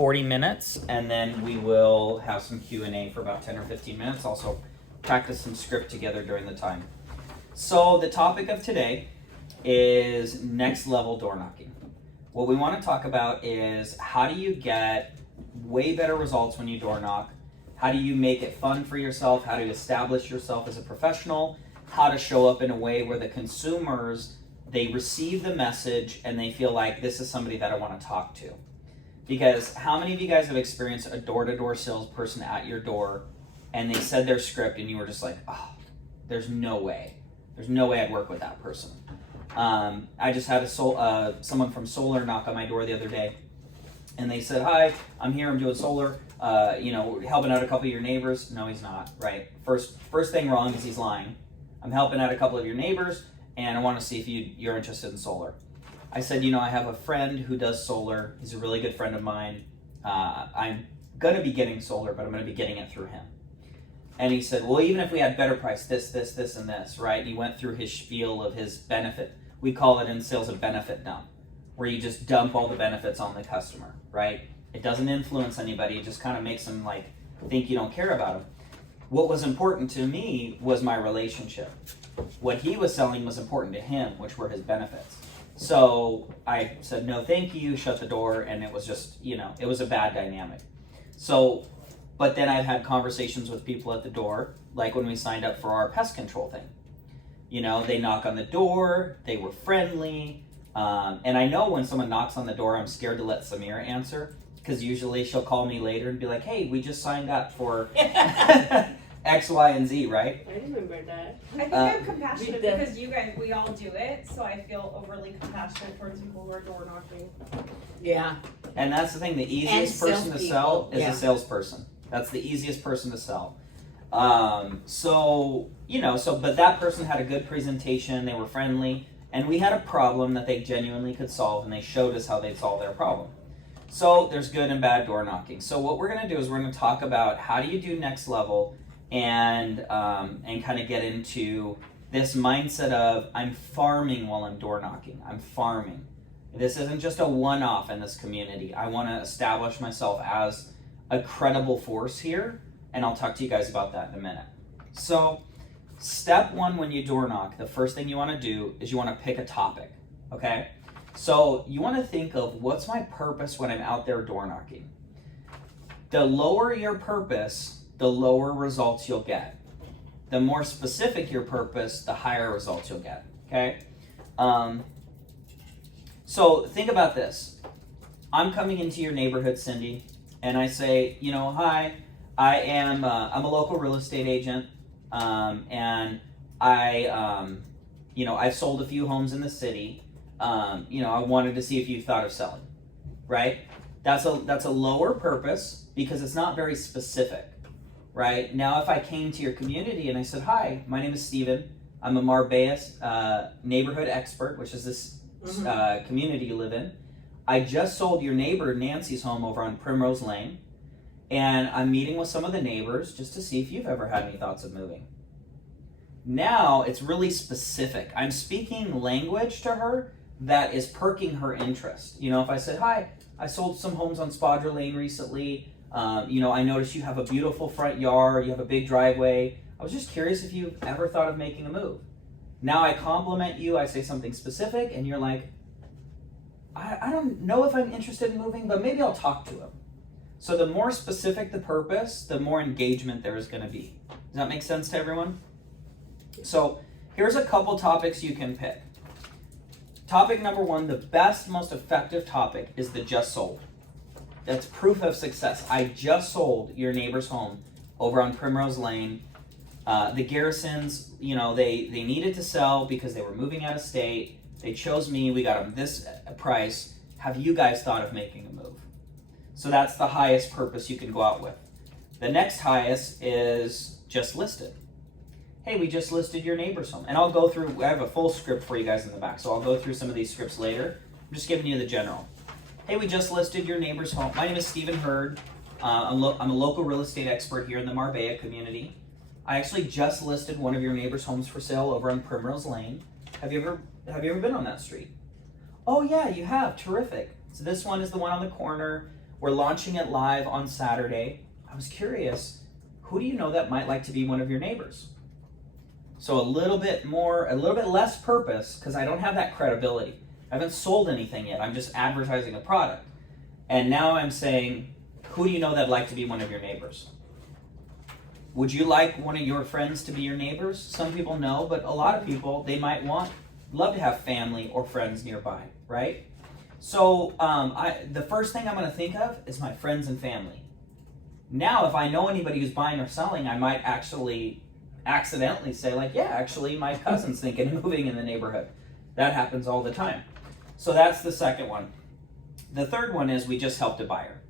40 minutes, and then we will have some Q&A for about 10 or 15 minutes. Also practice some script together during the time. So the topic of today is next level door knocking. What we want to talk about is how do you get way better results when you door knock? How do you make it fun for yourself? How to establish yourself as a professional? How to show up in a way where the consumers, they receive the message and they feel like this is somebody that I want to talk to. Because how many of you guys have experienced a door-to-door salesperson at your door and they said their script and you were just like, oh, there's no way. There's no way I'd work with that person. I just had someone from solar knock on my door the other day, and they said, hi, I'm here, I'm doing solar, helping out a couple of your neighbors. No, he's not, right? First thing wrong is he's lying. I'm helping out a couple of your neighbors, and I want to see if you're interested in solar. I said, I have a friend who does solar. He's a really good friend of mine. I'm going to be getting solar, but I'm going to be getting it through him. And he said, well, even if we had better price, this, and this, right? And he went through his spiel of his benefit. We call it in sales a benefit dump, where you just dump all the benefits on the customer, right? It doesn't influence anybody. It just kind of makes them think you don't care about them. What was important to me was my relationship. What he was selling was important to him, which were his benefits. So I said, no, thank you, shut the door, and it was just, it was a bad dynamic. But then I've had conversations with people at the door, like when we signed up for our pest control thing. They knock on the door, they were friendly, and I know when someone knocks on the door, I'm scared to let Samira answer, because usually she'll call me later and be like, hey, we just signed up for X, Y, and Z, right? I remember that. I think I'm compassionate because you guys, we all do it, so I feel overly compassionate towards people who are door knocking. Yeah. And that's the thing, the easiest person to sell is a salesperson. That's the easiest person to sell. But that person had a good presentation, they were friendly, and we had a problem that they genuinely could solve, and they showed us how they'd solve their problem. So there's good and bad door knocking. So what we're going to do is we're going to talk about how do you do next level and kind of get into this mindset of I'm farming while I'm door knocking. I'm farming. This isn't just a one-off in this community. I want to establish myself as a credible force here, and I'll talk to you guys about that in a minute. So step one when you door knock, the first thing you want to do is you want to pick a topic, okay? So you want to think of what's my purpose when I'm out there door knocking. The lower your purpose, the lower results you'll get. The more specific your purpose, the higher results you'll get, okay? So think about this. I'm coming into your neighborhood, Cindy, and I say, hi, I'm a local real estate agent, and I've sold a few homes in the city. I wanted to see if you thought of selling, right? That's a lower purpose because it's not very specific, right? Now, if I came to your community and I said, hi, my name is Steven. I'm a Marbella neighborhood expert, which is this community you live in. I just sold your neighbor Nancy's home over on Primrose Lane, and I'm meeting with some of the neighbors just to see if you've ever had any thoughts of moving. Now it's really specific. I'm speaking language to her that is perking her interest. If I said, hi, I sold some homes on Spadra Lane recently. I noticed you have a beautiful front yard, you have a big driveway. I was just curious if you've ever thought of making a move. Now I compliment you, I say something specific, and you're like, I don't know if I'm interested in moving, but maybe I'll talk to him. So the more specific the purpose, the more engagement there is going to be. Does that make sense to everyone? So here's a couple topics you can pick. Topic number one, the best, most effective topic is the just sold. That's proof of success. I just sold your neighbor's home over on Primrose Lane. The Garrisons, they needed to sell because they were moving out of state. They chose me. We got them this price. Have you guys thought of making a move? So that's the highest purpose you can go out with. The next highest is just listed. Hey, we just listed your neighbor's home. And I'll go through, I have a full script for you guys in the back, so I'll go through some of these scripts later. I'm just giving you the general. Hey, we just listed your neighbor's home. My name is Stephen Hurd. I'm a local real estate expert here in the Marbella community. I actually just listed one of your neighbor's homes for sale over on Primrose Lane. Have you ever been on that street? Oh yeah, you have. Terrific. So this one is the one on the corner. We're launching it live on Saturday. I was curious, who do you know that might like to be one of your neighbors? So a little bit less purpose, because I don't have that credibility. I haven't sold anything yet. I'm just advertising a product. And now I'm saying, who do you know that'd like to be one of your neighbors? Would you like one of your friends to be your neighbors? Some people know, but a lot of people, they might love to have family or friends nearby, right? So the first thing I'm going to think of is my friends and family. Now, if I know anybody who's buying or selling, I might actually accidentally say like, yeah, actually my cousin's thinking of moving in the neighborhood. That happens all the time. So that's the second one. The third one is we just helped a buyer.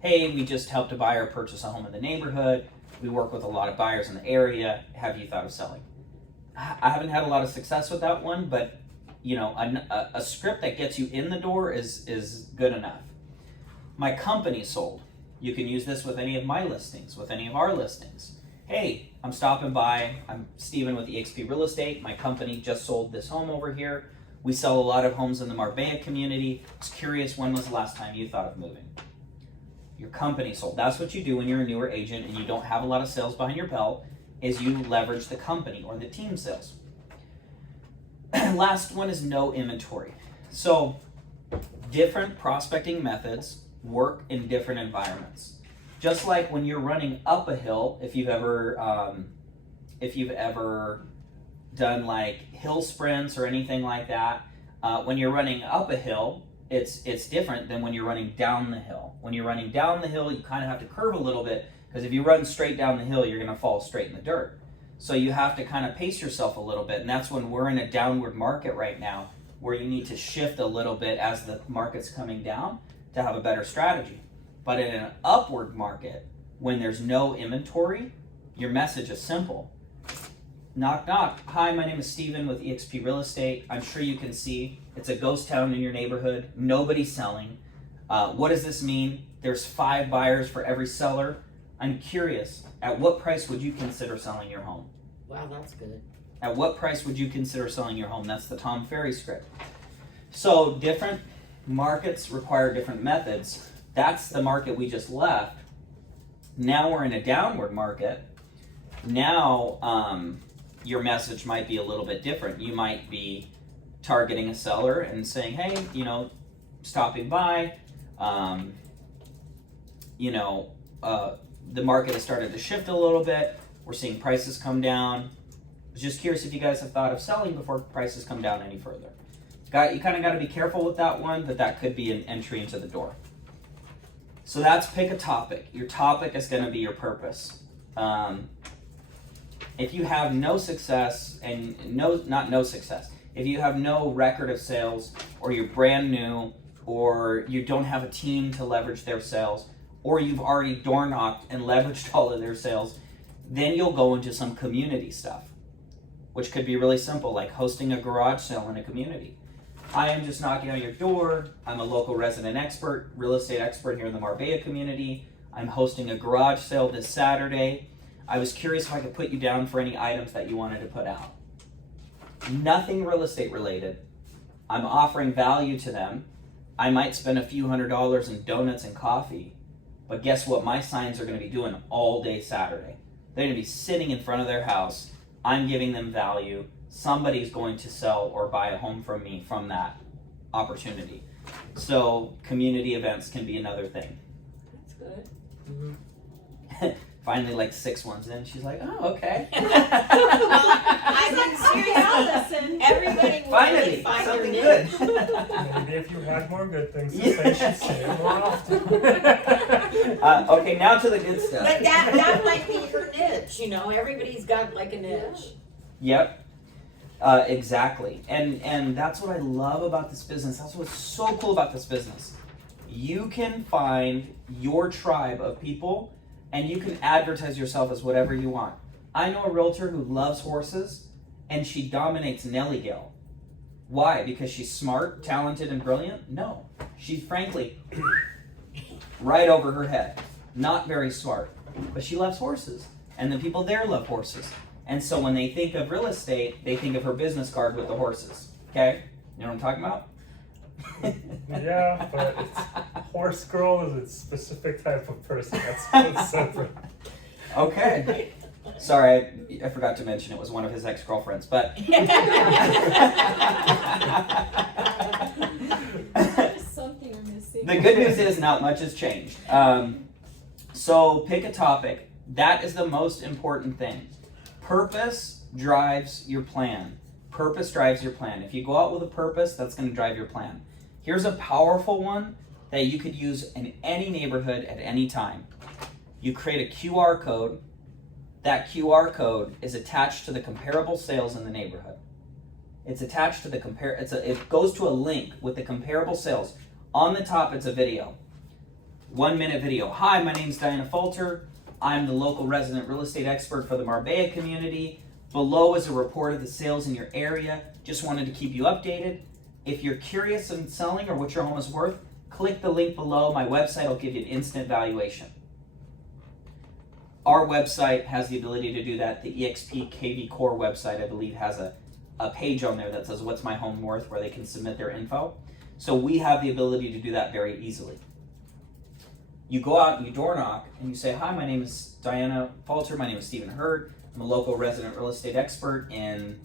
Hey, we just helped a buyer purchase a home in the neighborhood. We work with a lot of buyers in the area. Have you thought of selling? I haven't had a lot of success with that one, but you know, a script that gets you in the door is good enough. My company sold. You can use this with any of my listings, with any of our listings. Hey, I'm stopping by. I'm Steven with eXp Real Estate. My company just sold this home over here. We sell a lot of homes in the Marbella community. I was curious, when was the last time you thought of moving? Your company sold. That's what you do when you're a newer agent and you don't have a lot of sales behind your belt, is you leverage the company or the team sales. Last one is no inventory. So different prospecting methods work in different environments. Just like when you're running up a hill, if you've ever done like hill sprints or anything like that, when you're running up a hill, it's different than when you're running down the hill. When you're running down the hill, you kind of have to curve a little bit, because if you run straight down the hill, you're going to fall straight in the dirt. So you have to kind of pace yourself a little bit, and that's when we're in a downward market right now, where you need to shift a little bit as the market's coming down to have a better strategy. But in an upward market, when there's no inventory, your message is simple. Knock, knock. Hi, my name is Steven with eXp Real Estate. I'm sure you can see it's a ghost town in your neighborhood. Nobody's selling. What does this mean? There's 5 buyers for every seller. I'm curious, at what price would you consider selling your home? Wow, that's good. At what price would you consider selling your home? That's the Tom Ferry script. So different markets require different methods. That's the market we just left. Now we're in a downward market. Now your message might be a little bit different. You might be targeting a seller and saying, hey, you know, stopping by, the market has started to shift a little bit. We're seeing prices come down. I was just curious if you guys have thought of selling before prices come down any further. You kind of got to be careful with that one, but that could be an entry into the door. So that's pick a topic. Your topic is going to be your purpose. If you have no success, if you have no record of sales, or you're brand new, or you don't have a team to leverage their sales, or you've already door knocked and leveraged all of their sales, then you'll go into some community stuff, which could be really simple, like hosting a garage sale in a community. I am just knocking on your door. I'm a local resident expert, real estate expert here in the Marbella community. I'm hosting a garage sale this Saturday. I was curious if I could put you down for any items that you wanted to put out. Nothing real estate related. I'm offering value to them. I might spend a few $100s in donuts and coffee, but guess what my signs are going to be doing all day Saturday? They're going to be sitting in front of their house. I'm giving them value. Somebody's going to sell or buy a home from me from that opportunity. So community events can be another thing. That's good. Mm-hmm. Finally, like 6 ones in, she's like, "Oh, okay." I think Everybody will Finally, really find something their good. niche. Maybe if you had more good things to say, she'd say it more often. Okay, now to the good stuff. But that might be her niche, you know. Everybody's got like a niche. Yep. Exactly. And that's what I love about this business. That's what's so cool about this business. You can find your tribe of people and you can advertise yourself as whatever you want. I know a realtor who loves horses and she dominates Nellygale. Why? Because she's smart, talented, and brilliant? No. She's frankly right over her head. Not very smart. But she loves horses. And the people there love horses. And so when they think of real estate, they think of her business card with the horses. Okay? You know what I'm talking about? Yeah, but it's horse girl is a specific type of person. That's separate. Okay. Sorry, I forgot to mention it was one of his ex-girlfriends, but There's something I'm missing. the good news is not much has changed. So pick a topic. That is the most important thing. Purpose drives your plan. Purpose drives your plan. If you go out with a purpose, that's going to drive your plan. Here's a powerful one that you could use in any neighborhood at any time. You create a QR code. That QR code is attached to the comparable sales in the neighborhood. It's attached to the it goes to a link with the comparable sales. On the top, it's a video. 1 minute video. Hi, my name's Diana Falter. I'm the local resident real estate expert for the Marbella community. Below is a report of the sales in your area. Just wanted to keep you updated. If you're curious in selling or what your home is worth, click the link below. My website will give you an instant valuation. Our website has the ability to do that. The EXP KV Core website, I believe, has a page on there that says what's my home worth, where they can submit their info. So we have the ability to do that very easily. You go out and you door knock and you say, hi, my name is Diana Falter. My name is Stephen Hurd. I'm a local resident real estate expert in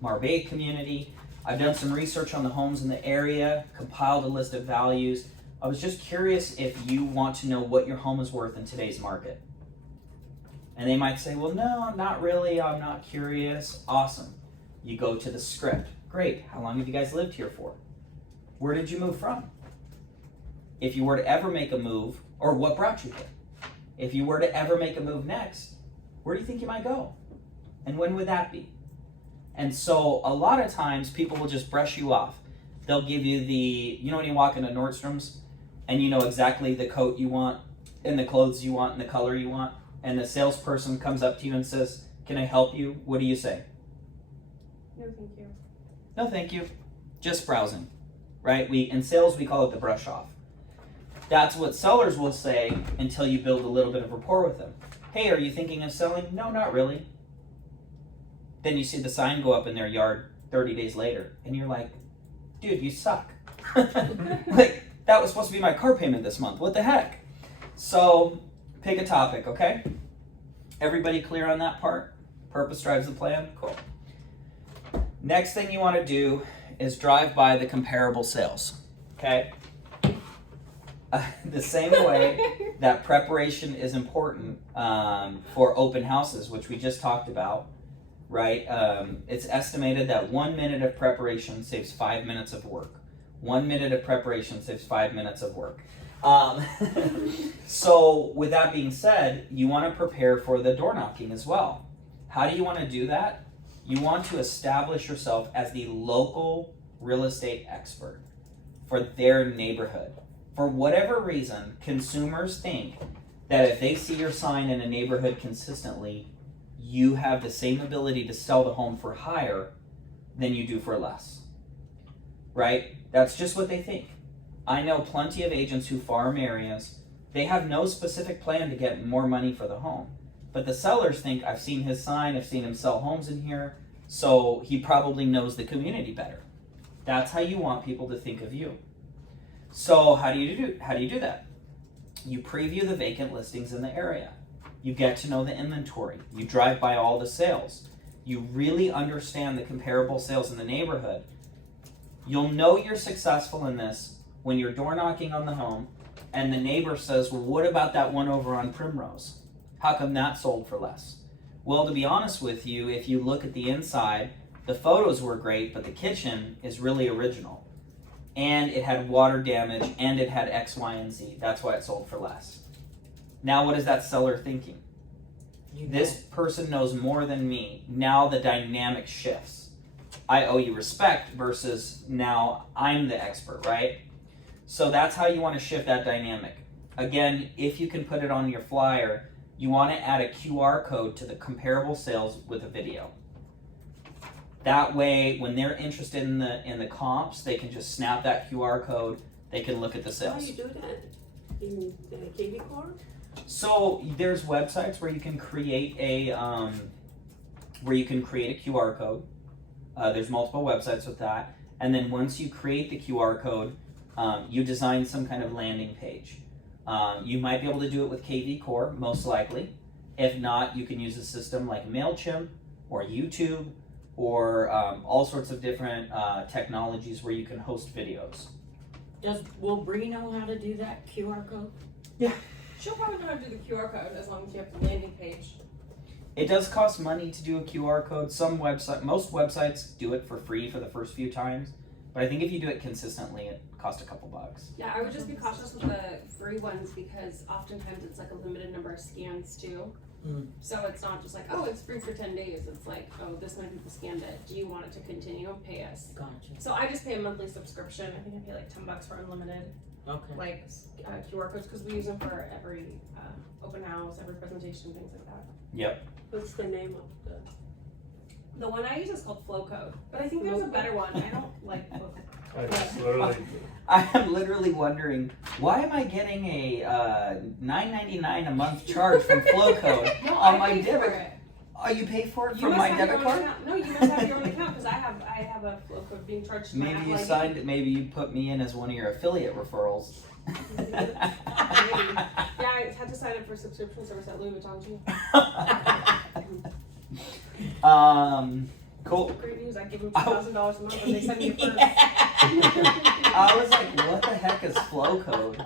Marbella community. I've done some research on the homes in the area, compiled a list of values. I was just curious if you want to know what your home is worth in today's market. And they might say, well, no, not really. I'm not curious. Awesome. You go to the script. Great. How long have you guys lived here for? Where did you move from? If you were to ever make a move, or what brought you here? If you were to ever make a move next, where do you think you might go? And when would that be? And so a lot of times people will just brush you off. They'll give you when you walk into Nordstrom's and you know exactly the coat you want and the clothes you want and the color you want, and the salesperson comes up to you and says, can I help you? What do you say? No, thank you. No, thank you. Just browsing, right? In sales, we call it the brush off. That's what sellers will say until you build a little bit of rapport with them. Hey, are you thinking of selling? No, not really. Then you see the sign go up in their yard 30 days later, and you're like, dude, you suck. Like, that was supposed to be my car payment this month. What the heck? So, pick a topic, okay? Everybody clear on that part? Purpose drives the plan? Cool. Next thing you want to do is drive by the comparable sales, okay? The same way that preparation is important for open houses, which we just talked about, right? It's estimated that 1 minute of preparation saves 5 minutes of work. 1 minute of preparation saves 5 minutes of work. So with that being said, you want to prepare for the door knocking as well. How do you want to do that? You want to establish yourself as the local real estate expert for their neighborhood. For whatever reason, consumers think that if they see your sign in a neighborhood consistently, you have the same ability to sell the home for higher than you do for less, right? That's just what they think. I know plenty of agents who farm areas. They have no specific plan to get more money for the home. But the sellers think, I've seen his sign, I've seen him sell homes in here, so he probably knows the community better. That's how you want people to think of you. So how do you do that? You preview the vacant listings in the area. You get to know the inventory. You drive by all the sales. You really understand the comparable sales in the neighborhood. You'll know you're successful in this when you're door knocking on the home and the neighbor says, well, what about that one over on Primrose? How come that sold for less? Well, to be honest with you, if you look at the inside, the photos were great, but the kitchen is really original. And it had water damage, and it had X, Y, and Z. That's why it sold for less. Now what is that seller thinking? This person knows more than me. Now the dynamic shifts. I owe you respect versus now I'm the expert, right? So that's how you want to shift that dynamic. Again, if you can put it on your flyer, you want to add a QR code to the comparable sales with a video. That way, when they're interested in the comps, they can just snap that QR code. They can look at the sales. How do you do that? In the KV Core? So there's websites where you can create a QR code. There's multiple websites with that, and then once you create the QR code, You design some kind of landing page. You might be able to do it with KV Core, most likely. If not, you can use a system like MailChimp or YouTube or all sorts of different technologies where you can host videos. Will Bree know how to do that QR code? She'll probably know how to do the QR code as long as you have the landing page. It does cost money to do a QR code. Most websites do it for free for the first few times, but I think if you do it consistently, it costs a couple bucks. Yeah, I would just be cautious with the free ones because oftentimes it's like a limited number of scans too. So it's not just like, oh, it's free for 10 days. It's like, oh, this many people scanned it. Do you want it to continue? Pay us. Gotcha. So I just pay a monthly subscription. I think I pay like $10 for unlimited Okay. QR codes because we use them for every open house, every presentation, things like that. Yep. What's the name of The one I use is called Flow Code, but I think there's a better one. I don't like Flow Code. It's literally, I am literally wondering, why am I getting a $9.99 a month charge from Flowcode No, on I my pay for debit? it. Oh, you pay for it You from must my have your debit own card? account. No, you must have your own account because I have a Flow Code being charged to my Maybe you Apple ID. signed it. Maybe you put me in as one of your affiliate referrals. Yeah, I had to sign up for a subscription service at Louis Vuitton too. Cool. Great news! I give them $2,000 a month and they send me a purse. I was like, what the heck is Flowcode?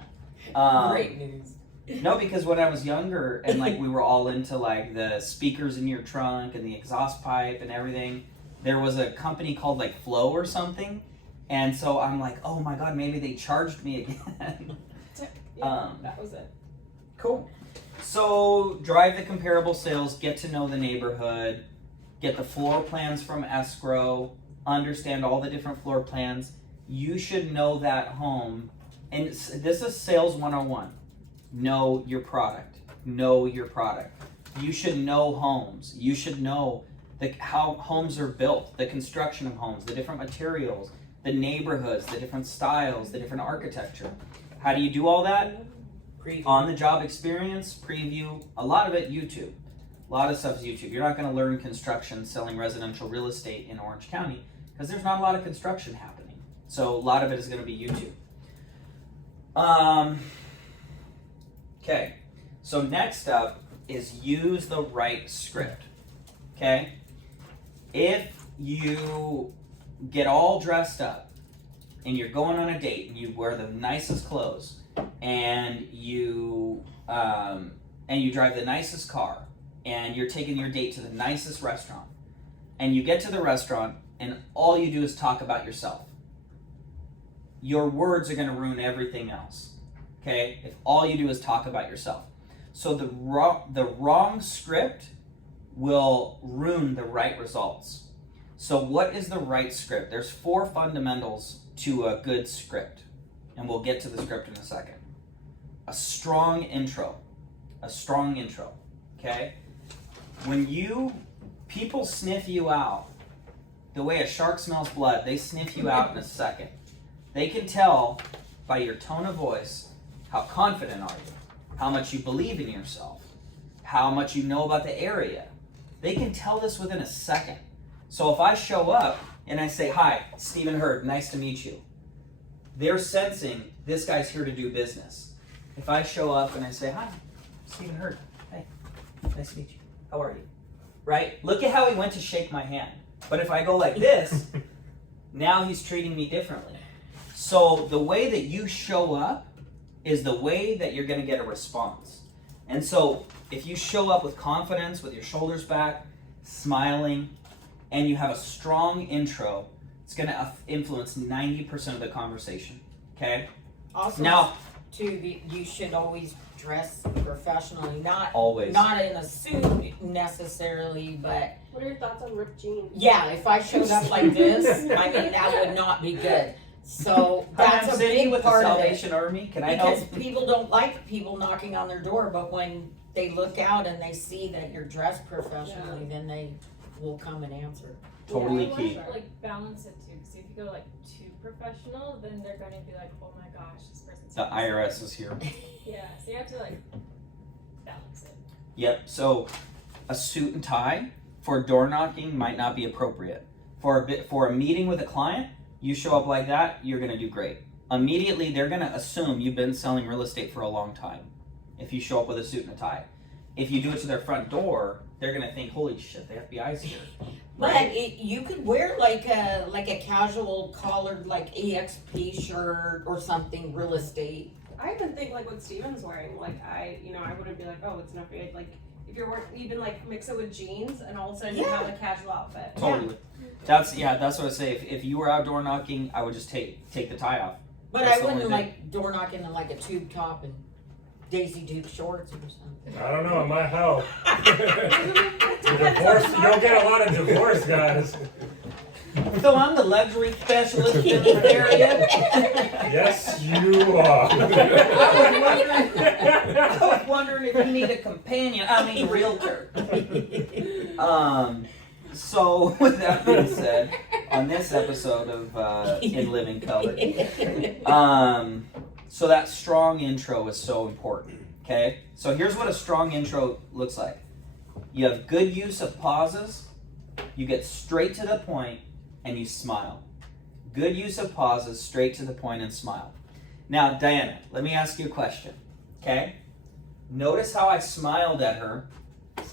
Great news. No, because when I was younger and like we were all into like the speakers in your trunk and the exhaust pipe and everything, there was a company called like Flow or something, and so I'm like, oh my god, maybe they charged me again. That was it. Cool. So drive the comparable sales, get to know the neighborhood, get the floor plans from escrow, understand all the different floor plans. You should know that home, and this is sales 101. Know your product. Know your product. You should know homes. You should know how homes are built, the construction of homes, the different materials, the neighborhoods, the different styles, the different architecture. How do you do all that? Preview. On the job experience, preview, a lot of it YouTube. A lot of stuff is YouTube. You're not going to learn construction selling residential real estate in Orange County because there's not a lot of construction happening. So a lot of it is going to be YouTube. Okay, so next up is use the right script. Okay, if you get all dressed up and you're going on a date and you wear the nicest clothes and you drive the nicest car and you're taking your date to the nicest restaurant and you get to the restaurant and all you do is talk about yourself, your words are going to ruin everything else. Okay, if all you do is talk about yourself. So the wrong script will ruin the right results. So what is the right script? There's 4 fundamentals to a good script, and we'll get to the script in a second. A strong intro. Okay? When people sniff you out, the way a shark smells blood, they sniff you out in a second. They can tell by your tone of voice, how confident are you? How much you believe in yourself? How much you know about the area? They can tell this within a second. So if I show up and I say, hi, Stephen Hurd, nice to meet you. They're sensing this guy's here to do business. If I show up and I say, hi, Stephen Hurd, hey, nice to meet you. How are you? Right? Look at how he went to shake my hand. But if I go like this, now he's treating me differently. So the way that you show up is the way that you're going to get a response. And so if you show up with confidence, with your shoulders back, smiling, and you have a strong intro, it's going to influence 90% of the conversation. Okay? Also, Now, you should always dress professionally, not always. not in a suit necessarily, but What are your thoughts on ripped jeans? yeah, if I showed up like this, I mean that would not be good. So Hi, that's I'm a Cindy big with the part of it. Salvation Army. Can I Because help? people don't like people knocking on their door, but when they look out and they see that you're dressed professionally, then they will come and answer. Totally You key. wanna, like balance it too. So if you go like too professional, then they're gonna be like, oh my gosh, this person's The IRS is here. Yeah, so you have to like balance it. Yep. So a suit and tie for door knocking might not be appropriate. For a meeting with a client, you show up like that, you're gonna do great. immediately they're going to assume you've been selling real estate for a long time if you show up with a suit and a tie. If you do it to their front door, they're going to think, holy shit, the FBI's here. But you could wear like a casual collared like EXP shirt or something, real estate. I even think like what Steven's wearing, like I wouldn't be like, oh, it's not great. Like if you're wearing, even like mix it with jeans and all of a sudden you have a casual outfit. Totally. That's what I say. If you were outdoor knocking, I would just take the tie off. But That's I the only wouldn't thing. like door knocking in like a tube top and Daisy Duke shorts or something. I don't know, it might help. Divorce, you don't get a lot of divorce guys. So I'm the luxury specialist in this area. Yes, you are. I was wondering if you need a companion. I mean, realtor. So with that being said, on this episode of In Living Color, so that strong intro is so important. Okay, so here's what a strong intro looks like. You have good use of pauses. You get straight to the point, and you smile. Good use of pauses, straight to the point, and smile. Now, Diana, let me ask you a question. Okay, notice how I smiled at her,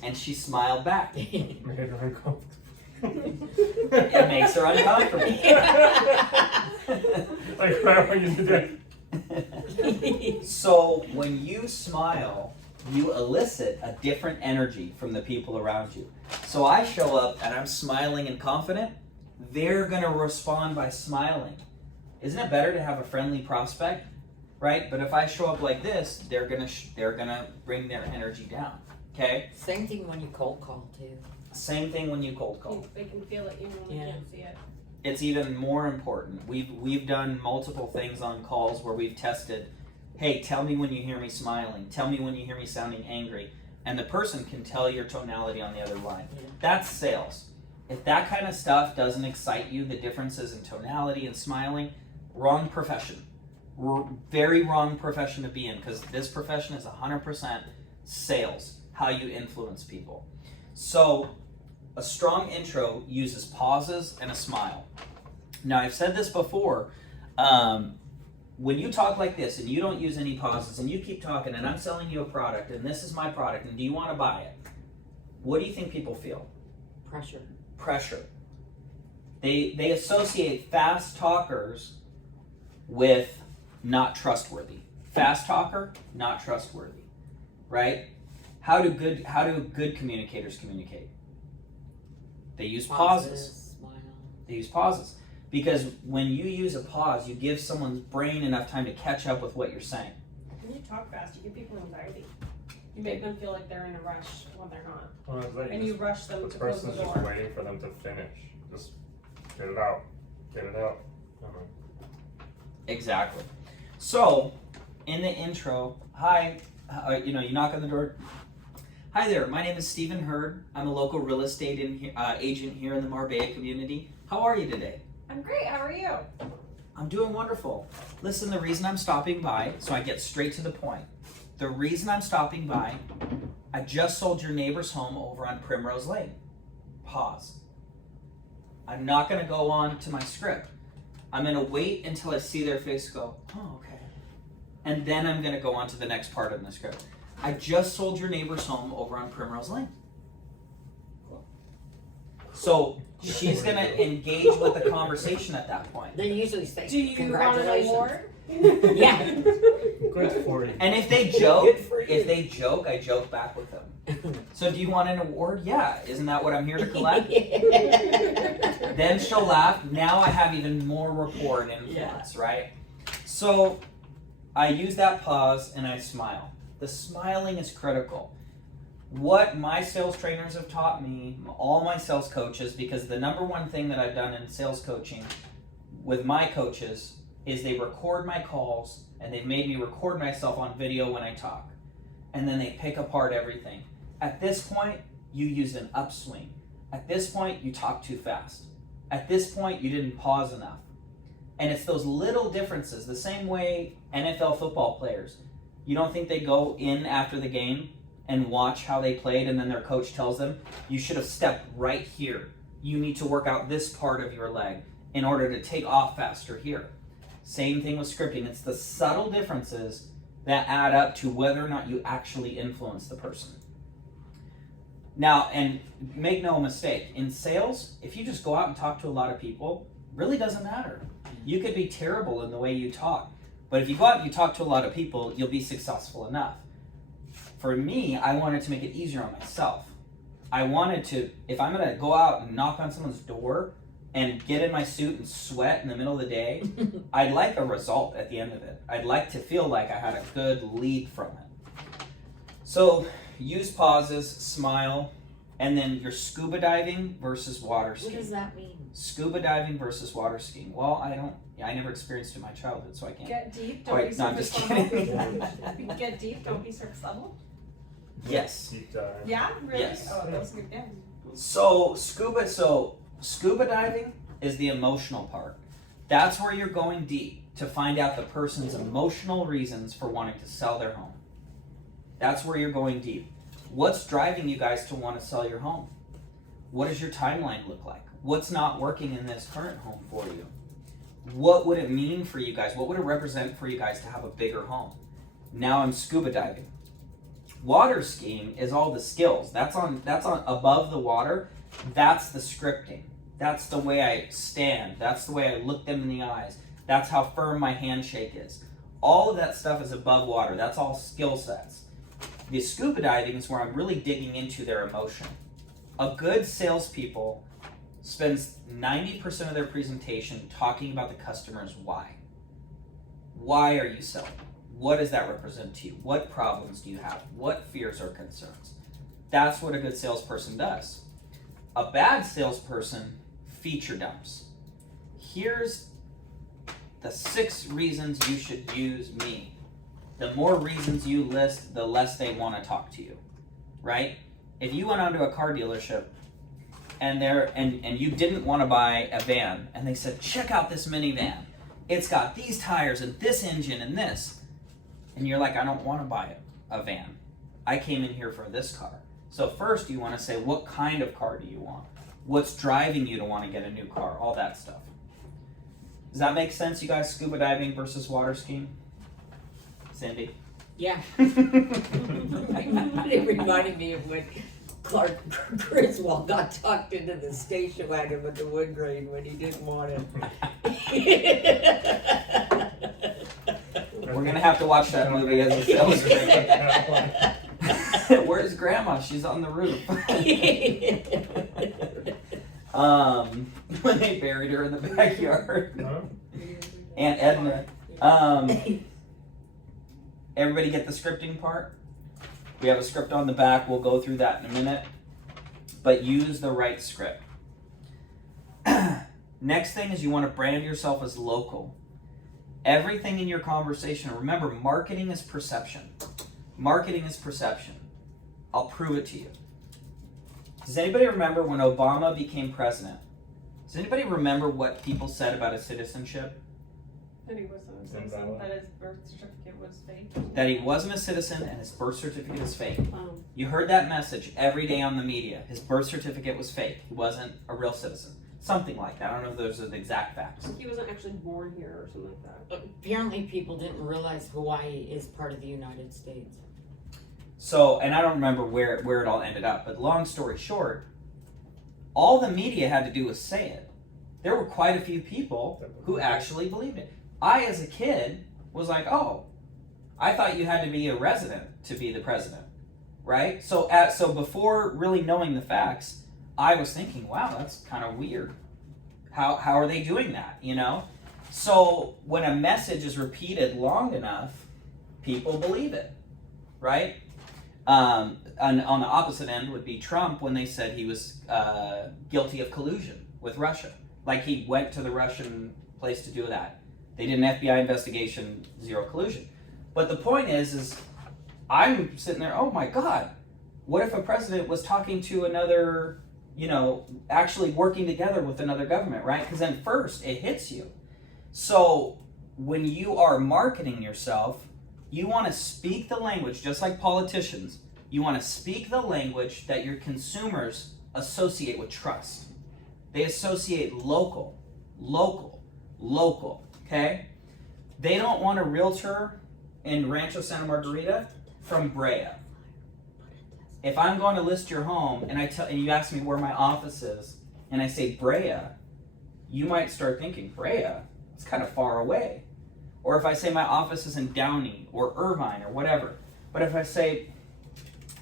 and she smiled back. Made her uncomfortable. It makes her uncomfortable. Like right when you did that. So when you smile, you elicit a different energy from the people around you. So I show up and I'm smiling and confident, they're gonna respond by smiling. Isn't it better to have a friendly prospect, right? But if I show up like this, they're gonna bring their energy down. Okay. Same thing when you cold call too. Same thing when you cold call. They can feel it even when they can't see it. It's even more important. We've done multiple things on calls where we've tested, hey, tell me when you hear me smiling, tell me when you hear me sounding angry, and the person can tell your tonality on the other line. That's sales. If that kind of stuff doesn't excite you, the differences in tonality and smiling, wrong profession. Very wrong profession to be in, because this profession is 100% sales, how you influence people. So a strong intro uses pauses and a smile. Now, I've said this before, when you talk like this and you don't use any pauses and you keep talking and I'm selling you a product and this is my product and do you want to buy it? What do you think people feel? Pressure. They associate fast talkers with not trustworthy. Fast talker, not trustworthy, right? How do good communicators communicate? They use pauses. Smile. They use pauses. Because when you use a pause, you give someone's brain enough time to catch up with what you're saying. When you talk fast, you give people anxiety. You make them feel like they're in a rush when they're not. Well, it's like And you rush them the to close the person's just door. waiting for them to finish. Just get it out. Get it out. Exactly. So, in the intro, hi, you knock on the door. Hi there, my name is Stephen Hurd. I'm a local real estate agent here in the Marbella community. How are you today? I'm great, how are you? I'm doing wonderful. Listen, the reason I'm stopping by, so I get straight to the point. The reason I'm stopping by, I just sold your neighbor's home over on Primrose Lane. Pause. I'm not going to go on to my script. I'm going to wait until I see their face go, oh, okay. And then I'm going to go on to the next part of the script. I just sold your neighbor's home over on Primrose Lane. So she's going to engage with the conversation at that point. They usually say, Do you want an congratulations. award? Yeah. Good for you. And if they joke, I joke back with them. So do you want an award? Yeah. Isn't that what I'm here to collect? Then she'll laugh. Now I have even more rapport and influence, right? So I use that pause and I smile. The smiling is critical. What my sales trainers have taught me, all my sales coaches, because the number one thing that I've done in sales coaching with my coaches is they record my calls and they've made me record myself on video when I talk. And then they pick apart everything. At this point, you use an upswing. At this point, you talk too fast. At this point, you didn't pause enough. And it's those little differences, the same way NFL football players. You don't think they go in after the game and watch how they played and then their coach tells them, you should have stepped right here. You need to work out this part of your leg in order to take off faster here. Same thing with scripting. It's the subtle differences that add up to whether or not you actually influence the person. Now, and make no mistake, in sales, if you just go out and talk to a lot of people, really doesn't matter. You could be terrible in the way you talk, but if you go out and you talk to a lot of people, you'll be successful enough. For me, I wanted to make it easier on myself. I wanted to, if I'm gonna go out and knock on someone's door and get in my suit and sweat in the middle of the day, I'd like a result at the end of it. I'd like to feel like I had a good lead from it. So use pauses, smile, and then your scuba diving versus water skiing. What does that mean? Scuba diving versus water skiing. Well, I never experienced it in my childhood, so I can't. Get deep, don't Wait, be no, I'm surface just level. kidding. Get deep, don't be surface level. Yes. Deep dive. Yeah, really? Yes. Oh, that was good. Yeah. So scuba diving is the emotional part. That's where you're going deep to find out the person's emotional reasons for wanting to sell their home. That's where you're going deep. What's driving you guys to want to sell your home? What does your timeline look like? What's not working in this current home for you? What would it mean for you guys? What would it represent for you guys to have a bigger home? Now I'm scuba diving. Water skiing is all the skills. That's on above the water. That's the scripting. That's the way I stand. That's the way I look them in the eyes. That's how firm my handshake is. All of that stuff is above water. That's all skill sets. The scuba diving is where I'm really digging into their emotion. A good salespeople spends 90% of their presentation talking about the customer's why. Why are you selling? What does that represent to you? What problems do you have? What fears or concerns? That's what a good salesperson does. A bad salesperson feature dumps. Here's the 6 reasons you should use me. The more reasons you list, the less they want to talk to you, right? If you went onto a car dealership and you didn't want to buy a van, and they said, check out this minivan. It's got these tires and this engine and this. And you're like, I don't want to buy a van. I came in here for this car. So first you want to say, what kind of car do you want? What's driving you to want to get a new car? All that stuff. Does that make sense, you guys? Scuba diving versus water skiing? Cindy? Yeah. It reminded me of when Clark Griswold got tucked into the station wagon with the wood grain when he didn't want it. We're going to have to watch that movie as a sales training. Where's Grandma? She's on the roof. When they buried her in the backyard. Huh? Aunt Edna. Everybody get the scripting part? We have a script on the back. We'll go through that in a minute. But use the right script. Next thing is you want to brand yourself as local. Everything in your conversation, remember, marketing is perception. Marketing is perception. I'll prove it to you. Does anybody remember when Obama became president? Does anybody remember what people said about his citizenship? That he wasn't a citizen, that his birth certificate was fake. That he wasn't a citizen and his birth certificate is fake. Um, You heard that message every day on the media. His birth certificate was fake. He wasn't a real citizen. Something like that. I don't know if those are the exact facts. he wasn't actually born here or something like that. Apparently people didn't realize Hawaii is part of the United States. So, and I don't remember where it all ended up, but long story short, all the media had to do was say it. There were quite a few people who actually believed it. I, as a kid, was like, oh, I thought you had to be a resident to be the president, right? So before really knowing the facts, I was thinking, wow, that's kind of weird. How are they doing that, you know? So when a message is repeated long enough, people believe it, right? And on the opposite end would be Trump when they said he was guilty of collusion with Russia. Like he went to the Russian place to do that. They did an FBI investigation, zero collusion. But the point is I'm sitting there, oh my God, what if a president was talking to another, actually working together with another government, right? Because then first it hits you. So when you are marketing yourself, you want to speak the language, just like politicians. You want to speak the language that your consumers associate with trust. They associate local, okay? They don't want a realtor in Rancho Santa Margarita from Brea. If I'm going to list your home and and you ask me where my office is and I say Brea, you might start thinking, Brea? It's kind of far away. Or if I say my office is in Downey or Irvine or whatever. But if I say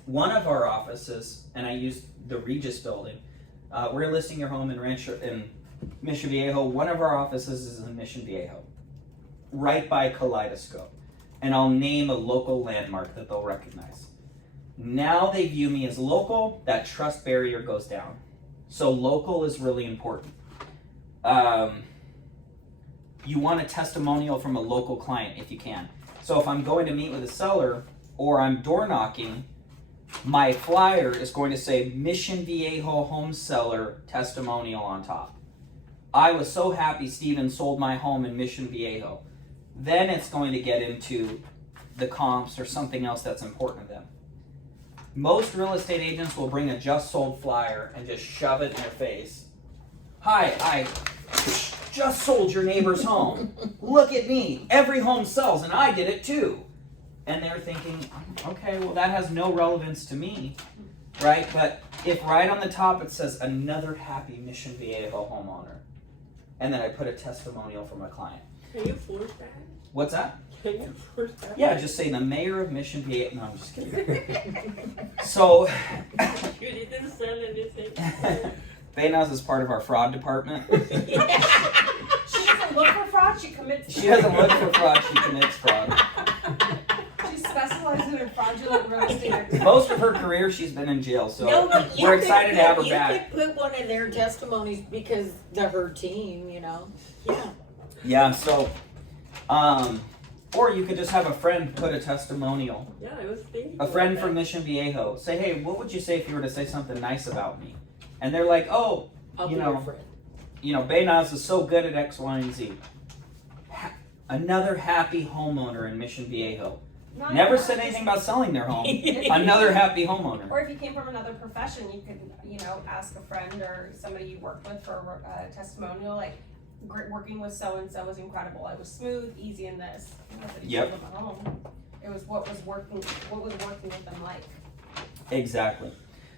one of our offices, and I use the Regis building, we're listing your home in Mission Viejo. One of our offices is in Mission Viejo, right by Kaleidoscope. And I'll name a local landmark that they'll recognize. Now they view me as local, that trust barrier goes down. So local is really important. You want a testimonial from a local client if you can. So if I'm going to meet with a seller or I'm door knocking, my flyer is going to say Mission Viejo home seller testimonial on top. I was so happy Steven sold my home in Mission Viejo. Then it's going to get into the comps or something else that's important to them. Most real estate agents will bring a just sold flyer and just shove it in their face. Hi, I just sold your neighbor's home. Look at me. Every home sells and I did it too. And they're thinking, okay, well that has no relevance to me, right? But if right on the top it says another happy Mission Viejo homeowner, and then I put a testimonial from a client. Can you force that? What's that? Can you force that? Yeah, just say the mayor of Mission Viejo. No, I'm just kidding. So, You didn't sell anything. Benas is part of our fraud department. She doesn't look for fraud, she commits She doesn't look for fraud, she commits fraud. She specializes in fraudulent real estate activity. Most of her career she's been in jail, so No, but you we're could excited to have her put- back. You could put one of their testimonies because her team, Yeah. Yeah, so, or you could just have a friend put a testimonial. Yeah, I was thinking. A friend about from that. Mission Viejo. Say, hey, what would you say if you were to say something nice about me? And they're like, oh, I'll You be know, your friend. Benas is so good at X, Y, and Z. Another happy homeowner in Mission Viejo. Not Never even said just- anything about selling their home. If Another happy homeowner. Or if you came from another profession, you could, ask a friend or somebody you worked with for a testimonial, like, working with so-and-so was incredible. It was smooth, easy in this. Nobody Yep. sold them a home. It was what was working with them like. Exactly.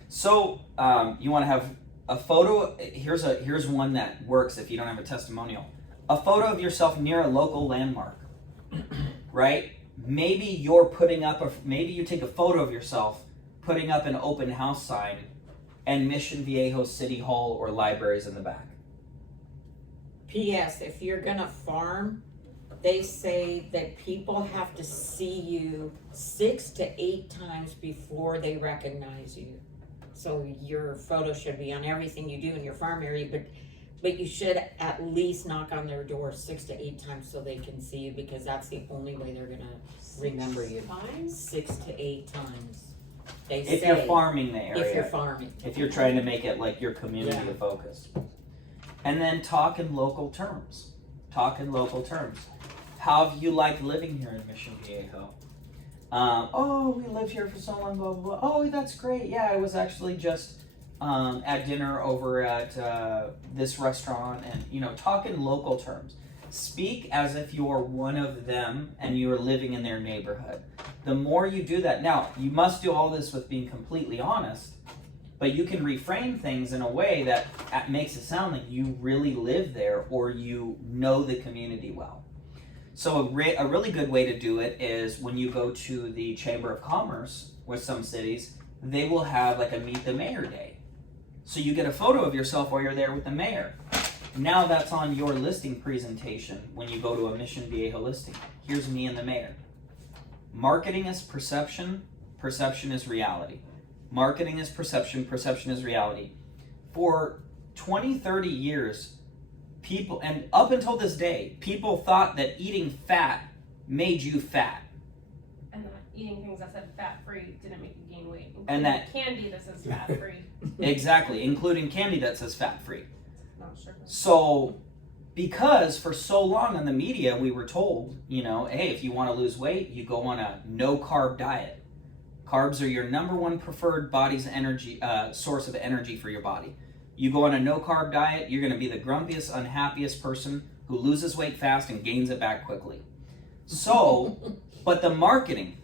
So you want to have a photo. Here's one that works if you don't have a testimonial. A photo of yourself near a local landmark, right? Maybe you're putting up maybe you take a photo of yourself putting up an open house sign, and Mission Viejo City Hall or libraries in the back. P.S. If you're gonna farm, they say that people have to see you 6 to 8 times before they recognize you. So your photo should be on everything you do in your farm area, but you should at least knock on their door 6 to 8 times so they can see you, because that's the only way they're gonna remember you. 6 to 8 times. They If say you're farming the area. if you're farming. If you're trying to make it like your community Yeah. of focus. And then talk in local terms. Talk in local terms. How have you liked living here in Mission Viejo? Oh, we lived here for so long, blah, blah, blah. Oh, that's great. Yeah, I was actually just at dinner over at this restaurant. And, talk in local terms. Speak as if you're one of them and you're living in their neighborhood. The more you do that, now, you must do all this with being completely honest, but you can reframe things in a way that makes it sound like you really live there or you know the community well. So a really good way to do it is when you go to the Chamber of Commerce with some cities, they will have like a Meet the Mayor Day. So you get a photo of yourself while you're there with the mayor. Now that's on your listing presentation when you go to a Mission Viejo listing. Here's me and the mayor. Marketing is perception, perception is reality. Marketing is perception, perception is reality. For 20, 30 years, people, and up until this day, people thought that eating fat made you fat. And that eating things that said fat-free didn't make you gain weight. And that- candy that says fat-free. Exactly, including candy that says fat-free. Not sure. So, because for so long on the media, we were told, hey, if you want to lose weight, you go on a no-carb diet. Carbs are your number one preferred body's energy source of energy for your body. You go on a no-carb diet, you're going to be the grumpiest, unhappiest person who loses weight fast and gains it back quickly. So, but the marketing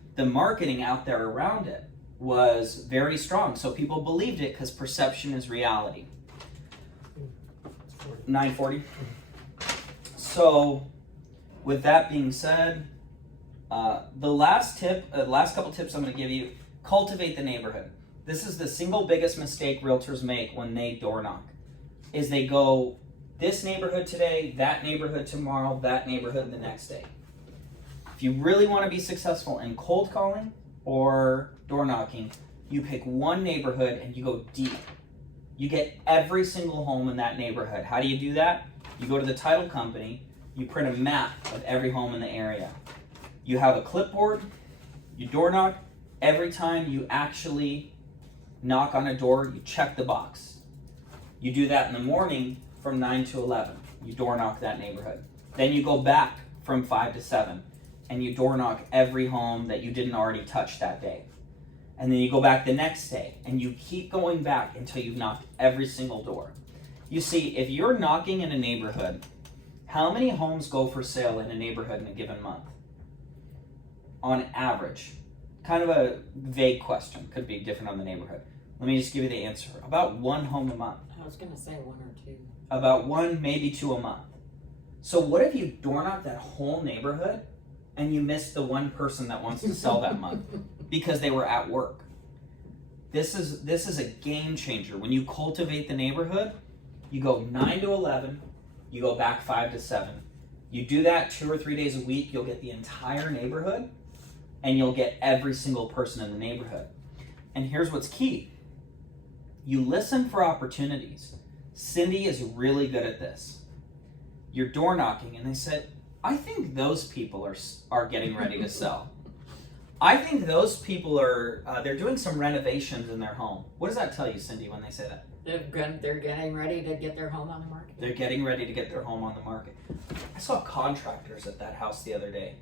out there around it was very strong. So people believed it because perception is reality. 9:40. So, with that being said, the last couple tips I'm going to give you: cultivate the neighborhood. This is the single biggest mistake realtors make when they door knock. Is they go this neighborhood today, that neighborhood tomorrow, that neighborhood the next day. If you really want to be successful in cold calling or door knocking, you pick one neighborhood and you go deep. You get every single home in that neighborhood. How do you do that? You go to the title company, you print a map of every home in the area. You have a clipboard, you door knock. Every time you actually knock on a door, you check the box. You do that in the morning from 9 to 11. You door knock that neighborhood. Then you go back from 5 to 7 and you door knock every home that you didn't already touch that day. And then you go back the next day and you keep going back until you've knocked every single door. You see, if you're knocking in a neighborhood, how many homes go for sale in a neighborhood in a given month? On average. Kind of a vague question, could be different on the neighborhood. Let me just give you the answer. About one home a month. I was gonna say 1 or 2. About 1, maybe 2 a month. So what if you door knock that whole neighborhood and you miss the one person that wants to sell that month because they were at work? This is a game changer. When you cultivate the neighborhood, you go 9 to 11, you go back 5 to 7. You do that 2 or 3 days a week, you'll get the entire neighborhood and you'll get every single person in the neighborhood. And here's what's key. You listen for opportunities. Cindy is really good at this. You're door knocking and they said, I think those people are getting ready to sell. I think those people they're doing some renovations in their home. What does that tell you, Cindy, when they say that? They're getting ready to get their home on the market. They're getting ready to get their home on the market. I saw contractors at that house the other day.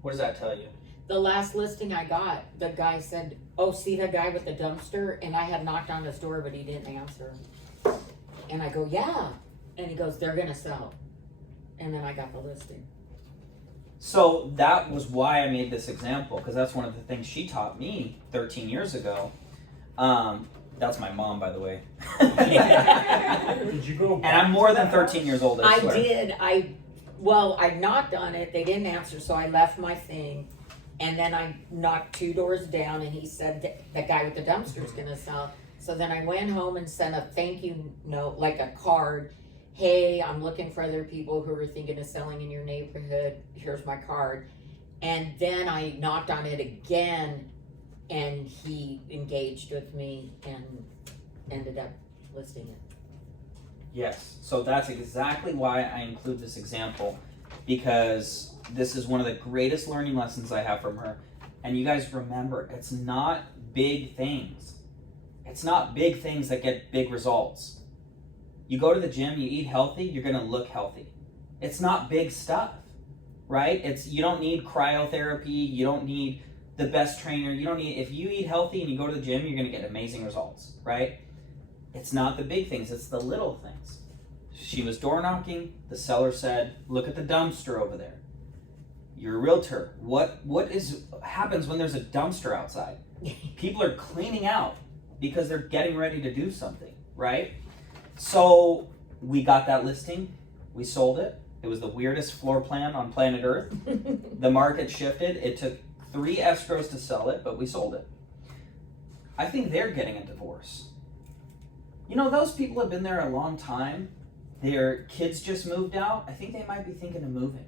What does that tell you? The last listing I got, the guy said, oh, see the guy with the dumpster? And I had knocked on his door, but he didn't answer. And I go, yeah. And he goes, they're gonna sell. And then I got the listing. So that was why I made this example, because that's one of the things she taught me 13 years ago. That's my mom, by the way. Did you go And back I'm more to than that 13 years old, I I swear. did. I knocked on it. They didn't answer, so I left my thing. And then I knocked 2 doors down, and he said the guy with the dumpster's gonna sell. So then I went home and sent a thank you note, like a card. Hey, I'm looking for other people who are thinking of selling in your neighborhood. Here's my card. And then I knocked on it again, and he engaged with me and ended up listing it. Yes, so that's exactly why I include this example, because this is one of the greatest learning lessons I have from her. And you guys remember, it's not big things. It's not big things that get big results. You go to the gym, you eat healthy, you're gonna look healthy. It's not big stuff, right? You don't need cryotherapy, you don't need the best trainer, if you eat healthy and you go to the gym, you're gonna get amazing results, right? It's not the big things, it's the little things. She was door knocking, the seller said, look at the dumpster over there. You're a realtor. What happens when there's a dumpster outside? People are cleaning out because they're getting ready to do something, right? So we got that listing, we sold it. It was the weirdest floor plan on planet Earth. The market shifted. It took 3 escrows to sell it, but we sold it. I think they're getting a divorce. Those people have been there a long time. Their kids just moved out. I think they might be thinking of moving.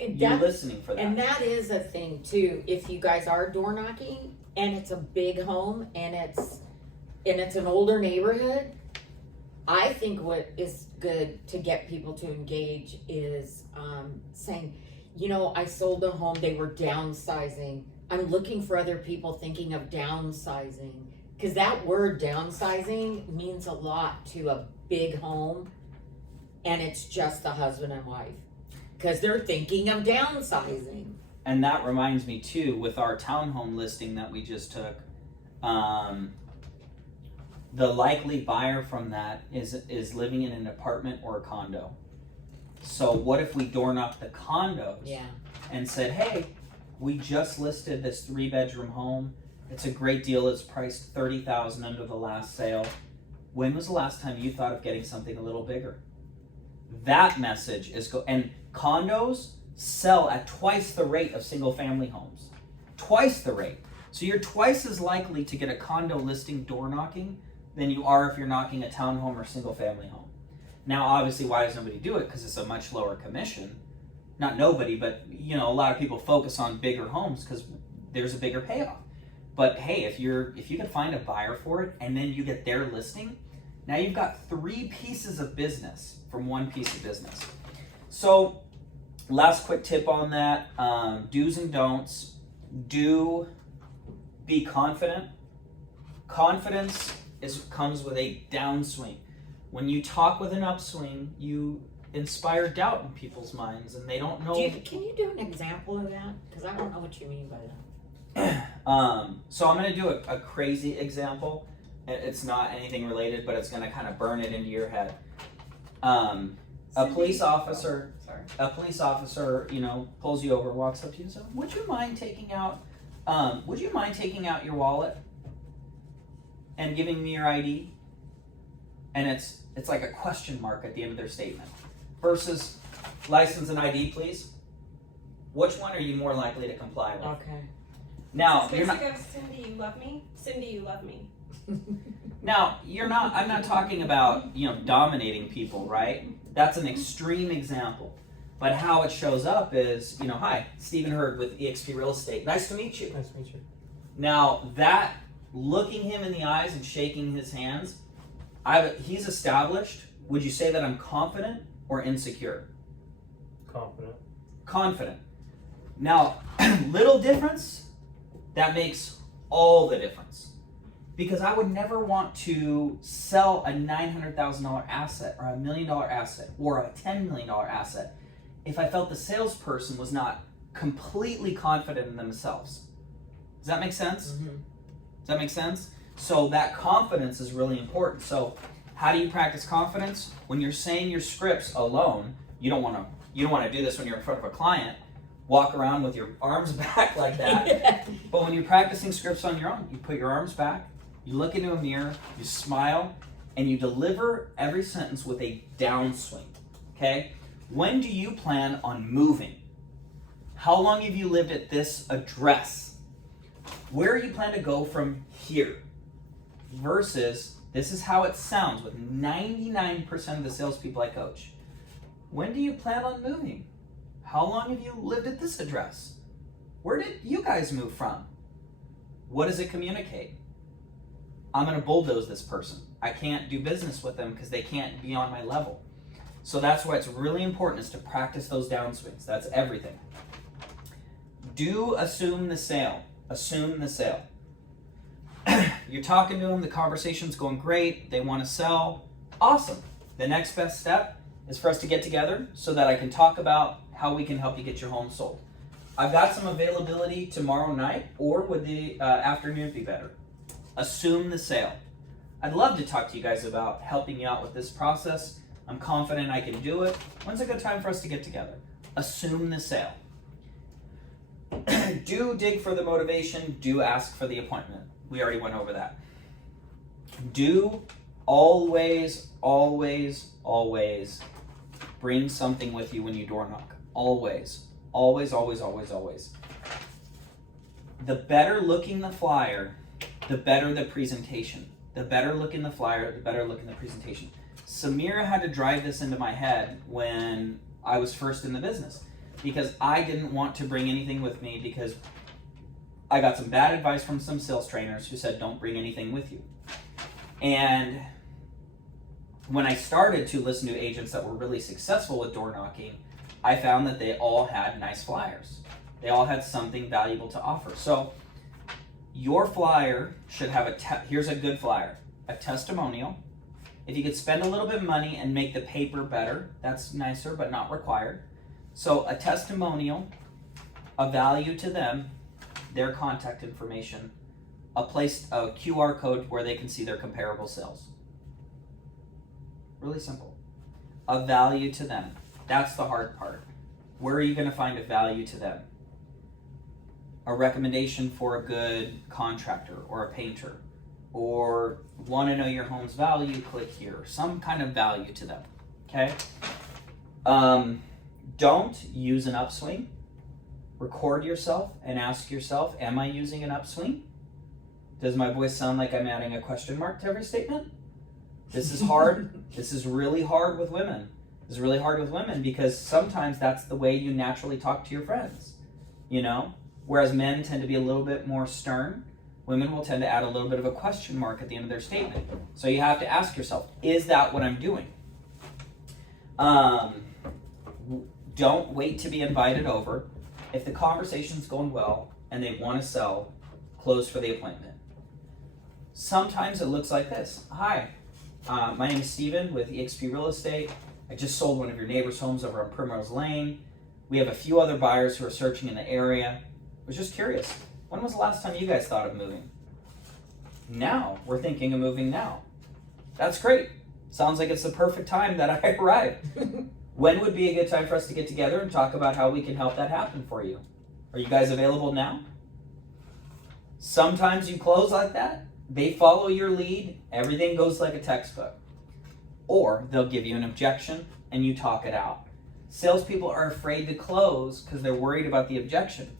You're listening for that. And that is a thing too. If you guys are door knocking and it's a big home and it's an older neighborhood, I think what is good to get people to engage is saying, I sold a home, they were downsizing. I'm looking for other people thinking of downsizing. Because that word downsizing means a lot to a big home, and it's just the husband and wife. Because they're thinking of downsizing. And that reminds me too, with our townhome listing that we just took, the likely buyer from that is living in an apartment or a condo. So what if we door knock the condos Yeah. and said, hey, we just listed this 3-bedroom home. It's a great deal. It's priced $30,000 under the last sale. When was the last time you thought of getting something a little bigger? That message is and condos sell at twice the rate of single family homes. Twice the rate. So you're twice as likely to get a condo listing door knocking than you are if you're knocking a townhome or single family home. Now, obviously, why does nobody do it? Because it's a much lower commission. Not nobody, but a lot of people focus on bigger homes because there's a bigger payoff. But hey, if you can find a buyer for it and then you get their listing, now you've got 3 pieces of business from 1 piece of business. So, last quick tip on that: do's and don'ts. Do be confident. Confidence comes with a downswing. When you talk with an upswing, you inspire doubt in people's minds, and they don't know. Can you do an example of that? Because I don't know what you mean by that. So I'm going to do a crazy example. It's not anything related, but it's going to kind of burn it into your head. A police officer, pulls you over, walks up to you and says, "Would you mind taking out your wallet and giving me your ID?" And it's like a question mark at the end of their statement. Versus, "License and ID, please." Which one are you more likely to comply with? Okay. Now, It's you're not. basically Cindy, you love me. Cindy, you love me. Now, you're not. I'm not talking about dominating people, right? That's an extreme example. But how it shows up is, hi, Stephen Hurd with eXp Real Estate. Nice to meet you. Nice to meet you. Now, that looking him in the eyes and shaking his hands, he's established. Would you say that I'm confident or insecure? Confident. Confident. Now, little difference, that makes all the difference. Because I would never want to sell a $900,000 asset or a $1 million asset or a $10 million asset if I felt the salesperson was not completely confident in themselves. Does that make sense? Mm-hmm. Does that make sense? So that confidence is really important. So how do you practice confidence? When you're saying your scripts alone, you don't want to do this when you're in front of a client. Walk around with your arms back like that. But when you're practicing scripts on your own, you put your arms back, you look into a mirror, you smile, and you deliver every sentence with a downswing. Okay? When do you plan on moving? How long have you lived at this address? Where you plan to go from here? Versus, this is how it sounds with 99% of the salespeople I coach. When do you plan on moving? How long have you lived at this address? Where did you guys move from? What does it communicate? I'm going to bulldoze this person. I can't do business with them because they can't be on my level. So that's why it's really important is to practice those downswings. That's everything. Do assume the sale. Assume the sale. You're talking to them, the conversation's going great, they want to sell. Awesome. The next best step is for us to get together so that I can talk about how we can help you get your home sold. I've got some availability tomorrow night, or would the afternoon be better? Assume the sale. I'd love to talk to you guys about helping you out with this process. I'm confident I can do it. When's a good time for us to get together? Assume the sale. Do dig for the motivation. Do ask for the appointment. We already went over that. Do always, always, always bring something with you when you door knock. Always. Always, always, always, always. The better looking the flyer, the better the presentation. The better looking the flyer, the better looking the presentation. Samira had to drive this into my head when I was first in the business because I didn't want to bring anything with me because I got some bad advice from some sales trainers who said don't bring anything with you. And when I started to listen to agents that were really successful with door knocking, I found that they all had nice flyers. They all had something valuable to offer. So your flyer should have here's a good flyer, a testimonial. If you could spend a little bit of money and make the paper better, that's nicer but not required. So a testimonial, a value to them, their contact information, a QR code where they can see their comparable sales. Really simple. A value to them. That's the hard part. Where are you going to find a value to them? A recommendation for a good contractor or a painter, or want to know your home's value, click here. Some kind of value to them, okay? Don't use an upswing. Record yourself and ask yourself, am I using an upswing? Does my voice sound like I'm adding a question mark to every statement? This is hard. This is really hard with women. This is really hard with women because sometimes that's the way you naturally talk to your friends, you know? Whereas men tend to be a little bit more stern, women will tend to add a little bit of a question mark at the end of their statement. So you have to ask yourself, is that what I'm doing? Don't wait to be invited over. If the conversation's going well and they want to sell, close for the appointment. Sometimes it looks like this. Hi, my name is Steven with eXp Real Estate. I just sold one of your neighbor's homes over on Primrose Lane. We have a few other buyers who are searching in the area. I was just curious, when was the last time you guys thought of moving? Now, we're thinking of moving now. That's great. Sounds like it's the perfect time that I arrived. When would be a good time for us to get together and talk about how we can help that happen for you? Are you guys available now? Sometimes you close like that, they follow your lead, everything goes like a textbook. Or they'll give you an objection and you talk it out. Salespeople are afraid to close because they're worried about the objection.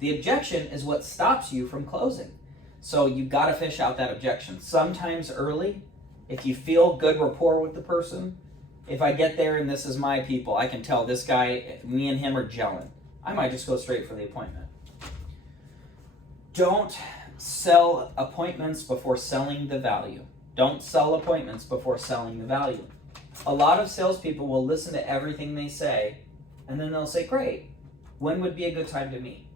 The objection is what stops you from closing. So you gotta fish out that objection. Sometimes early, if you feel good rapport with the person, if I get there and this is my people, I can tell this guy, me and him are gelling. I might just go straight for the appointment. Don't sell appointments before selling the value. Don't sell appointments before selling the value. A lot of salespeople will listen to everything they say, and then they'll say, great, when would be a good time to meet?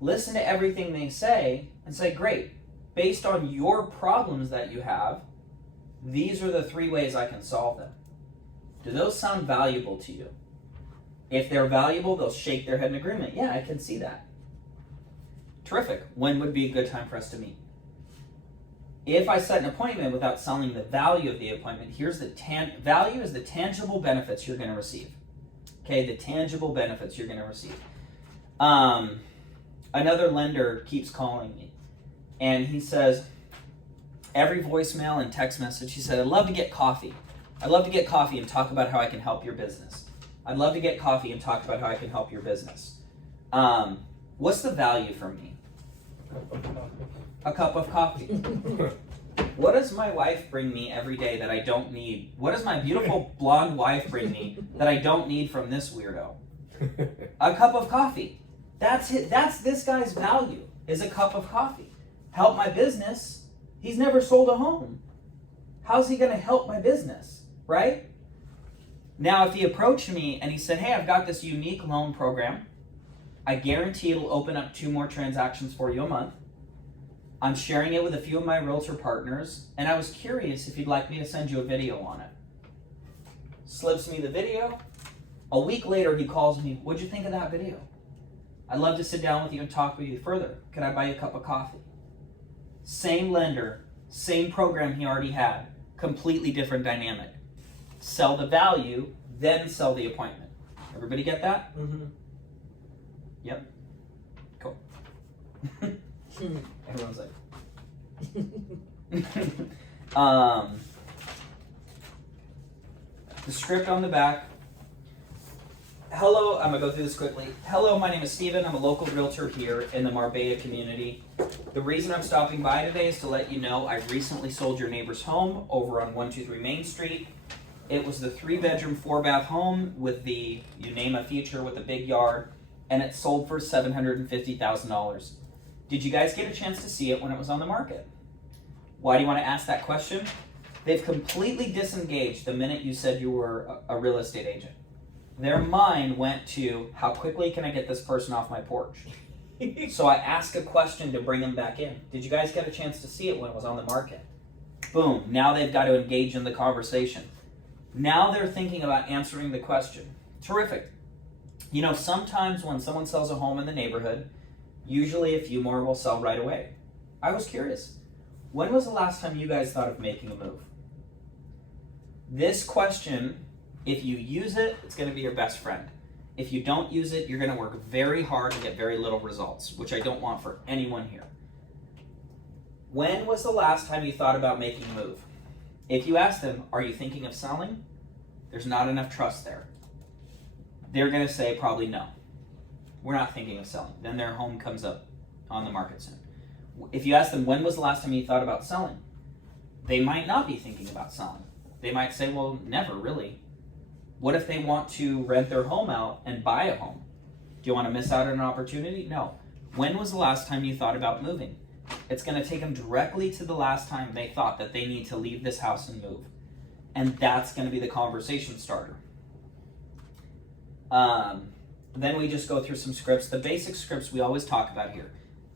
Listen to everything they say and say, great, based on your problems that you have, these are the 3 ways I can solve them. Do those sound valuable to you? If they're valuable, they'll shake their head in agreement. Yeah, I can see that. Terrific. When would be a good time for us to meet? If I set an appointment without selling the value of the appointment, here's the value is the tangible benefits you're going to receive. Okay, the tangible benefits you're going to receive. Another lender keeps calling me, and he says, every voicemail and text message, he said, I'd love to get coffee. I'd love to get coffee and talk about how I can help your business. I'd love to get coffee and talk about how I can help your business. What's the value for me? A cup of coffee. What does my wife bring me every day that I don't need? What does my beautiful blonde wife bring me that I don't need from this weirdo? A cup of coffee. That's it. That's this guy's value, is a cup of coffee. Help my business. He's never sold a home. How's he going to help my business, right? Now, if he approached me and he said, hey, I've got this unique loan program. I guarantee it'll open up 2 more transactions for you a month. I'm sharing it with a few of my realtor partners, and I was curious if you'd like me to send you a video on it. Slips me the video. A week later, he calls me, what'd you think of that video? I'd love to sit down with you and talk with you further. Can I buy you a cup of coffee? Same lender, same program he already had, completely different dynamic. Sell the value, then sell the appointment. Everybody get that? Mm-hmm. Yep. Cool. Everyone's like, the script on the back. Hello, I'm gonna go through this quickly. Hello, my name is Steven. I'm a local realtor here in the Marbella community. The reason I'm stopping by today is to let you know I recently sold your neighbor's home over on 123 Main Street. It was the 3-bedroom, 4-bath home with the, you name a feature, with a big yard, and it sold for $750,000. Did you guys get a chance to see it when it was on the market? Why do you want to ask that question? They've completely disengaged the minute you said you were a real estate agent. Their mind went to, how quickly can I get this person off my porch? So I asked a question to bring them back in. Did you guys get a chance to see it when it was on the market? Boom, now they've got to engage in the conversation. Now they're thinking about answering the question. Terrific. You know, sometimes when someone sells a home in the neighborhood, usually a few more will sell right away. I was curious. When was the last time you guys thought of making a move? This question If you use it, it's going to be your best friend. If you don't use it, you're going to work very hard and get very little results, which I don't want for anyone here. When was the last time you thought about making a move? If you ask them, are you thinking of selling? There's not enough trust there. They're going to say probably no. We're not thinking of selling. Then their home comes up on the market soon. If you ask them, when was the last time you thought about selling? They might not be thinking about selling. They might say, well, never really. What if they want to rent their home out and buy a home? Do you want to miss out on an opportunity? No. When was the last time you thought about moving? It's going to take them directly to the last time they thought that they need to leave this house and move. And that's going to be the conversation starter. Then we just go through some scripts. The basic scripts we always talk about here.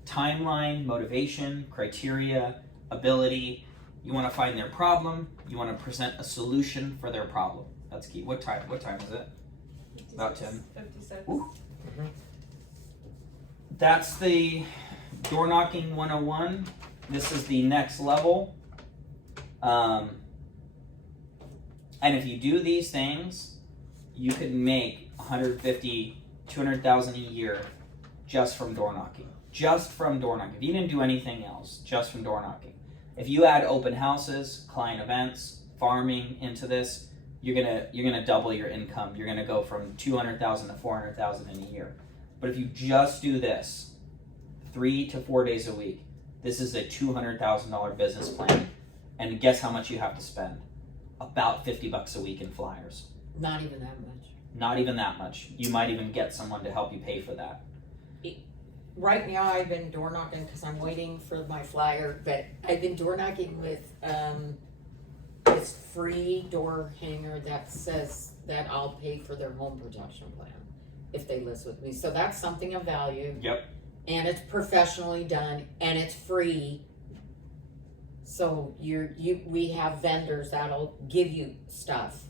Timeline, motivation, criteria, ability. You want to find their problem. You want to present a solution for their problem. That's key. What time is it? About 10. 56. Ooh. That's the door knocking 101. This is the next level. And if you do these things, you could make 150, 200,000 a year just from door knocking. Just from door knocking. If you didn't do anything else, just from door knocking. If you add open houses, client events, farming into this, you're gonna double your income. You're gonna go from 200,000 to 400,000 in a year. But if you just do this 3 to 4 days a week, this is a $200,000 business plan. And guess how much you have to spend? About $50 a week in flyers. Not even that much. Not even that much. You might even get someone to help you pay for that. Right now, I've been door knocking because I'm waiting for my flyer, but I've been door knocking with this free door hanger that says that I'll pay for their home protection plan if they list with me. So that's something of value. Yep. And it's professionally done and it's free. So we have vendors that'll give you stuff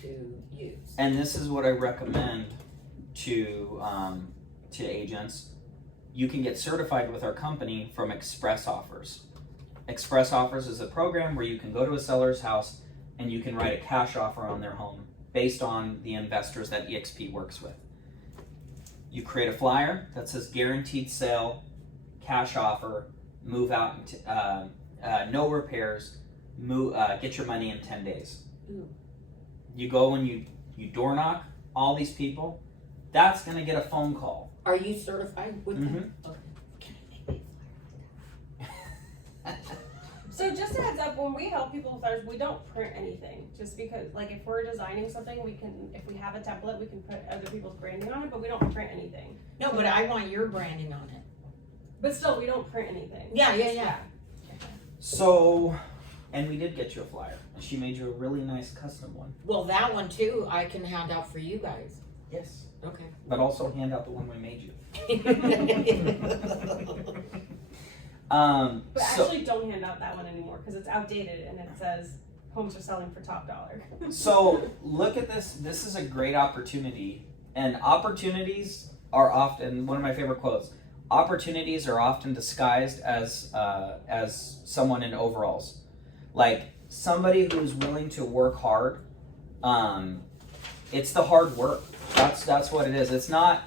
to use. And this is what I recommend to agents. You can get certified with our company from Express Offers. Express Offers is a program where you can go to a seller's house and you can write a cash offer on their home based on the investors that EXP works with. You create a flyer that says guaranteed sale, cash offer, move out, no repairs, get your money in 10 days. Ooh. You go and you door knock all these people. That's going to get a phone call. Are you certified with them? Mhm. Okay. Can I make me a flyer? So just a heads up, when we help people with flyers, we don't print anything. Just because, like, if we're designing something, if we have a template, we can put other people's branding on it, but we don't print anything. No, but I want your branding on it. But still, we don't print anything. Yeah. So, and we did get you a flyer. And she made you a really nice custom one. Well, that one too, I can hand out for you guys. Yes. Okay. But also hand out the one we made you. But So, actually, don't hand out that one anymore because it's outdated and it says homes are selling for top dollar. so look at this. This is a great opportunity. And opportunities are often, one of my favorite quotes, opportunities are often disguised as someone in overalls. Like somebody who's willing to work hard. It's the hard work. That's what it is. It's not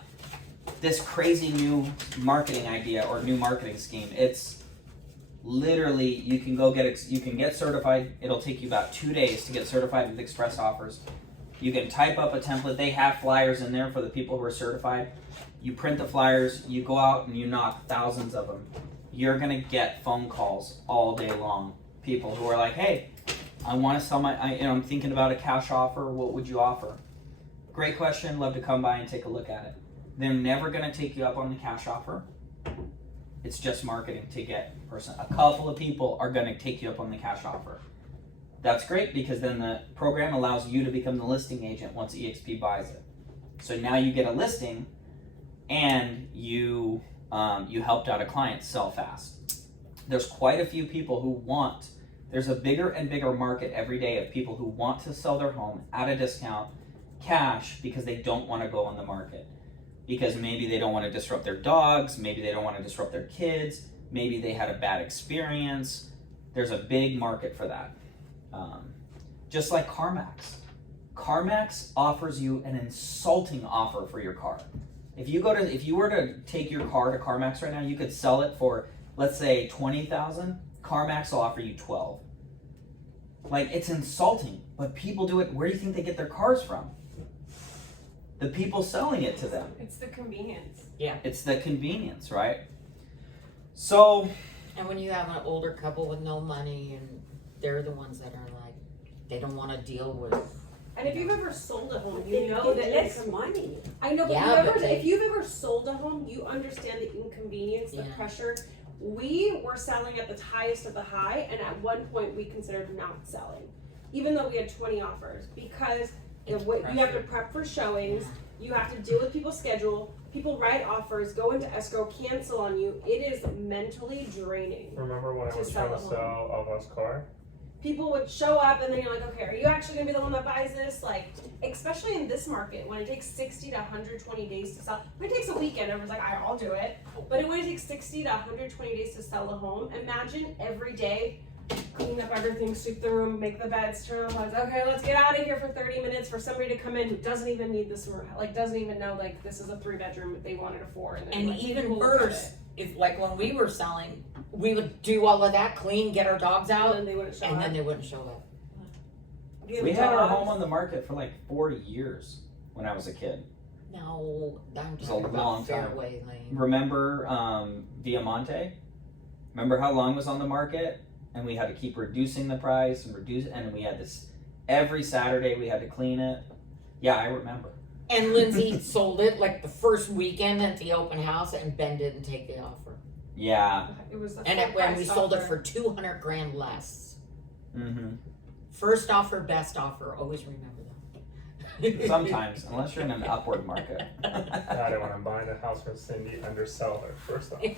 this crazy new marketing idea or new marketing scheme. It's literally you can get certified. It'll take you about 2 days to get certified with Express Offers. You can type up a template. They have flyers in there for the people who are certified. You print the flyers. You go out and you knock thousands of them. You're gonna get phone calls all day long. People who are like, "Hey, I want to sell I'm thinking about a cash offer. What would you offer?" Great question. Love to come by and take a look at it. They're never going to take you up on the cash offer. It's just marketing to get a person. A couple of people are going to take you up on the cash offer. That's great because then the program allows you to become the listing agent once EXP buys it. So now you get a listing and you helped out a client sell fast. There's quite a few people who there's a bigger and bigger market every day of people who want to sell their home at a discount, cash, because they don't want to go on the market. Because maybe they don't want to disrupt their dogs, maybe they don't want to disrupt their kids, maybe they had a bad experience. There's a big market for that. Just like CarMax. CarMax offers you an insulting offer for your car. If you were to take your car to CarMax right now, you could sell it for, let's say, $20,000. CarMax will offer you $12,000. Like, it's insulting, but people do it. Where do you think they get their cars from? The people selling it to them. It's the convenience. It's the convenience, right? So, And when you have an older couple with no money and they're the ones that are like, they don't want to deal with. And if you've ever sold a home, They you know that get it's less money. I know, but, Yeah, if you've ever sold a home, you understand the inconvenience, the Yeah. pressure. We were selling at the highest of the high, and at one point we considered not selling, even though we had 20 offers, because It's you have to pressure. prep for showings, you have to deal with people's schedule, people write offers, go into escrow, cancel on you. It is mentally draining. Remember when I To was sell trying to a sell Alva's car? People would show up and then you're like, okay, are you actually gonna be the one that buys this? Like, especially in this market, when it takes 60 to 120 days to sell, when it takes a weekend, everyone's like, I'll do it. But when it takes 60 to 120 days to sell a home, imagine every day, clean up everything, sweep the room, make the beds, turn on the lights. Okay, let's get out of here for 30 minutes for somebody to come in who doesn't even need this room, like doesn't even know like this is a 3-bedroom, if they wanted a 4. And, then, And like, even people look at worse, if like when we were selling, we would do all of that, clean, get our dogs it, and out, then they wouldn't show and up. then they wouldn't show up. we had our home on the market for like 40 years when I was a kid. No, I'm It's a talking long about time. Fairway Lane. Remember Viamonte? Remember how long it was on the market? And we had to keep reducing the price and we had this every Saturday we had to clean it. Yeah, I remember. And Lindsay sold it like the first weekend at the open house, and Ben didn't take the offer. Yeah. It was the And full when we price sold it offer. for $200,000 less. Mm-hmm. First offer, best offer. Always remember that. Sometimes, unless you're in an upward market. Got it when I'm buying a house from Cindy, undersell her first off.